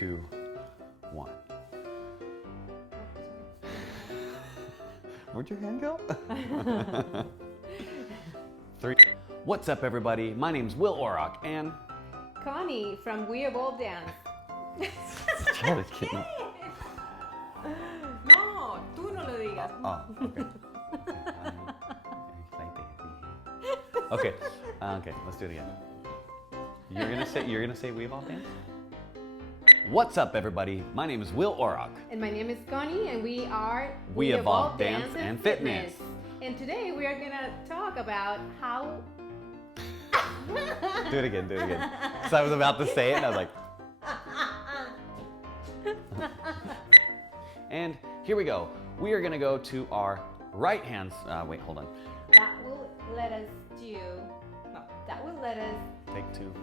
2, 1. Where'd your hand go? 3. What's up, everybody? My name's Will Orrock and Connie from We Evolve Dance. No, tú no lo digas. Oh, okay. Okay, let's do it again. You're gonna say We Evolve Dance? What's up, everybody? My name is Will Orrock. And my name is Connie, and we are We Evolve Dance and Fitness. And today we are gonna talk about how. Do it again. Because I was about to say it, and I was like. And here we go. We are gonna go to our right hands. Wait, hold on. That will let us do. No, that will let us. Take 2.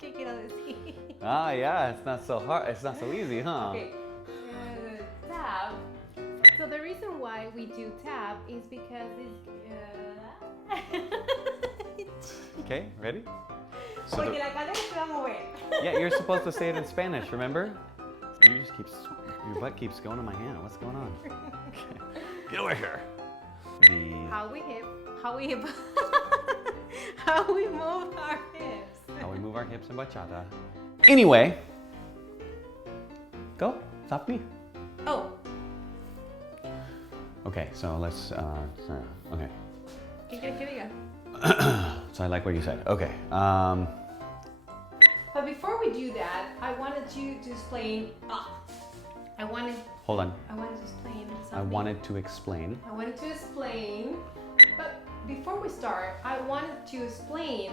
¿Qué quiero decir? Ah, yeah, it's not so hard. It's not so easy, huh? Okay. Tap. So the reason why we do tap is because it's. Okay, ready? So Porque la cadera se va a mover. yeah, you're supposed to say it in Spanish, remember? Your butt keeps going to my hand. What's going on? Okay. Get over here. How we move our hips. How we move our hips in bachata. Anyway, go. Stop me. Oh. Okay, so let's. Okay. ¿Qué quieres que diga? So I like what you said. Okay. But before we do that, I wanted you to explain. Hold on. I wanted to explain something. I wanted to explain. But before we start, I wanted to explain.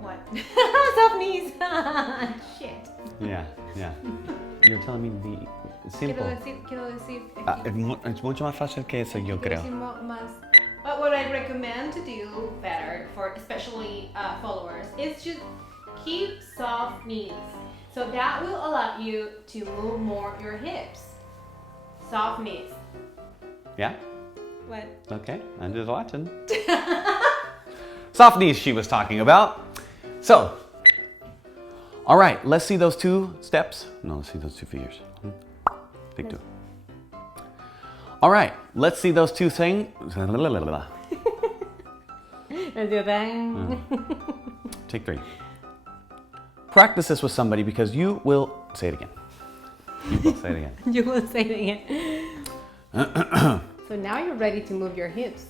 What? Soft knees. Shit. Yeah. You're telling me to be simple. Quiero decir. Es mucho más fácil que eso, yo creo. But what I recommend to do better for especially followers is just keep soft knees. So that will allow you to move more your hips. Soft knees. Yeah? What? Okay, I'm just watching. Soft knees she was talking about. So, all right, let's see those 2 steps. No, let's see those 2 figures. Take 2. All right, let's see those 2 things. Take 3. Practice this with somebody because you will say it again. You will say it again. So now you're ready to move your hips.